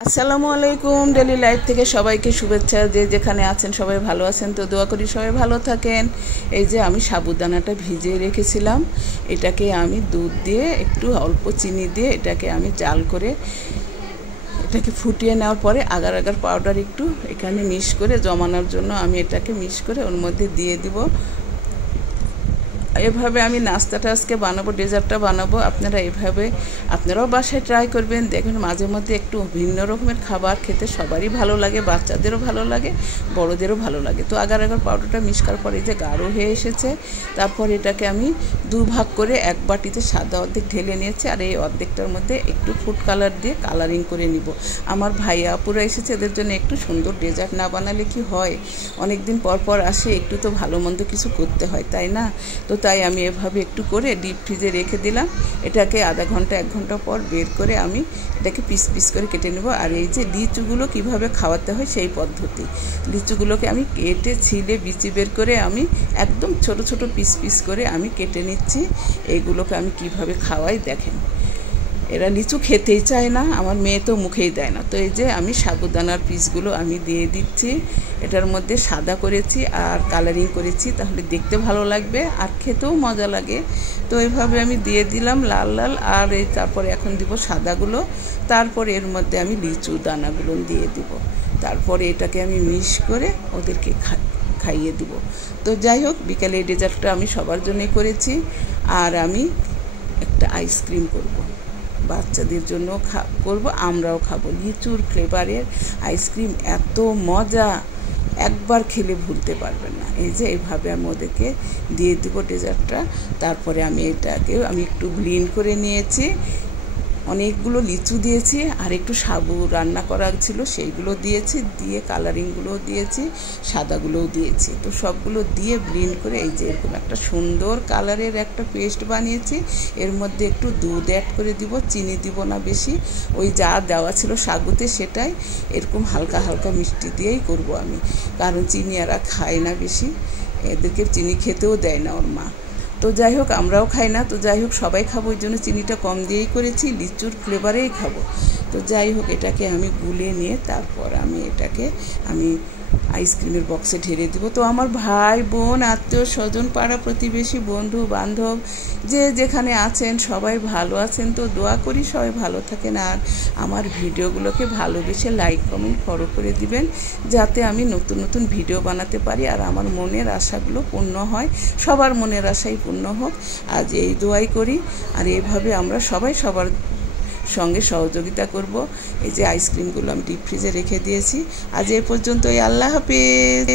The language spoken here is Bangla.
আসসালামু আলাইকুম। ডেলি লাইফ থেকে সবাইকে শুভেচ্ছা। যে যেখানে আছেন সবাই ভালো আছেন, তো দোয়া করি সবাই ভালো থাকেন। এই যে আমি সাবুদানাটা ভিজিয়ে রেখেছিলাম, এটাকে আমি দুধ দিয়ে একটু অল্প চিনি দিয়ে এটাকে আমি জাল করে এটাকে ফুটিয়ে নেওয়ার পরে আগার আগার পাউডার একটু এখানে মিক্স করে জমানোর জন্য আমি এটাকে মিক্স করে ওর মধ্যে দিয়ে দিব। এভাবে আমি নাস্তাটা আজকে বানাবো, ডেজার্টটা বানাবো। আপনারাও বাসায় ট্রাই করবেন, দেখবেন মাঝে মধ্যে একটু ভিন্ন রকমের খাবার খেতে সবারই ভালো লাগে, বাচ্চাদেরও ভালো লাগে, বড়োদেরও ভালো লাগে। তো আগার আগার পাউডারটা মিক্স করার পরে যে গাঢ় হয়ে এসেছে, তারপর এটাকে আমি দুভাগ করে এক বাটিতে সাদা অর্ধেক ঢেলে নিয়েছি, আর এই অর্ধেকটার মধ্যে একটু ফুড কালার দিয়ে কালারিং করে নিব। আমার ভাইয়া আপুরা এসেছে, এদের জন্য একটু সুন্দর ডেজার্ট না বানালে কি হয়, অনেক দিন পর পর আসে, একটু তো ভালো মন্দ কিছু করতে হয়, তাই না? তো তাই আমি এভাবে একটু করে ডিপ ফ্রিজে রেখে দিলাম। এটাকে আধা ঘন্টা 1 ঘন্টা পর বের করে আমি এটাকে পিস পিস করে কেটে নেব। আর এই যে লিচুগুলো কিভাবে খাওয়াতে হয় সেই পদ্ধতি, লিচুগুলোকে আমি কেটে ছিলে বিচি বের করে আমি একদম ছোট ছোট পিস পিস করে আমি কেটে নিচ্ছি। এইগুলোকে আমি কিভাবে খাওয়াই দেখেন। এরা লিচু খেতেই চায় না, আমার মেয়ে তো মুখেই দেয় না। তো এই যে আমি সাবুদানার পিসগুলো আমি দিয়ে দিচ্ছি। এটার মধ্যে সাদা করেছি আর কালারিং করেছি, তাহলে দেখতে ভালো লাগবে আর খেতেও মজা লাগে। তো এইভাবে আমি দিয়ে দিলাম লাল লাল, আর এই তারপরে এখন দিব সাদাগুলো, তারপরে এর মধ্যে আমি লিচু দানাগুলো দিয়ে দিব, তারপরে এটাকে আমি মিক্স করে ওদেরকে খাইয়ে দিব। তো যাই হোক, বিকালে এই ডেজার্টটা আমি সবার জন্যই করেছি। আর আমি একটা আইসক্রিম করব, বাচ্চাদের জন্য করব, আমরাও খাবো। লিচুর ফ্লেভারের আইসক্রিম এত মজা, একবার খেলে ভুলতে পারবেন না। এই যে এইভাবে আমি ওদেরকে দিয়ে দেবো ডেজার্টটা। তারপরে আমি এটাকেও আমি একটু ব্লেন্ড করে নিয়েছি, অনেকগুলো লিচু দিয়েছি, আর একটু সাবু রান্না করা ছিল সেইগুলো দিয়েছি, দিয়ে কালারিংগুলোও দিয়েছি, সাদাগুলোও দিয়েছি। তো সবগুলো দিয়ে ব্লেন্ড করে এই যে এরকম একটা সুন্দর কালারের একটা পেস্ট বানিয়েছি। এর মধ্যে একটু দুধ অ্যাড করে দিব, চিনি দিব না বেশি, ওই যা দেওয়া ছিল সাগুতে সেটাই, এরকম হালকা হালকা মিষ্টি দিয়েই করব আমি, কারণ চিনি এরা খায় না বেশি, এদেরকে চিনি খেতেও দেয় না ওর মা। তো যাই হোক, আমরাও খাই না, তো যাই হোক সবাই খাবো, ওই জন্য চিনিটা কম দিয়েই করেছি, লিচুর ফ্লেভারেই খাবো। তো যাই হোক, এটাকে আমি গুলে নিয়ে তারপর আমি এটাকে আইসক্রিমের বক্সে ঢেলে দিব। তো আমার ভাই বোন, আত্মীয় স্বজন, পাড়া প্রতিবেশী, বন্ধু বান্ধব যে যেখানে আছেন সবাই ভালো আছেন, তো দোয়া করি সবাই ভালো থাকেন। আর আমার ভিডিওগুলোকে ভালোবেসে লাইক কমেন্ট ফলো করে দিবেন, যাতে আমি নতুন নতুন ভিডিও বানাতে পারি আর আমার মনের আশাগুলো পূর্ণ হয়, সবার মনের আশাই পূর্ণ হোক, আজ এই দোয়াই করি। আর এইভাবে আমরা সবাই সবার সঙ্গে সহযোগিতা করব। এই যে আইসক্রিমগুলো আমি ডিপ ফ্রিজে রেখে দিয়েছি। আজ এ পর্যন্তই, আল্লাহ হাফেজ।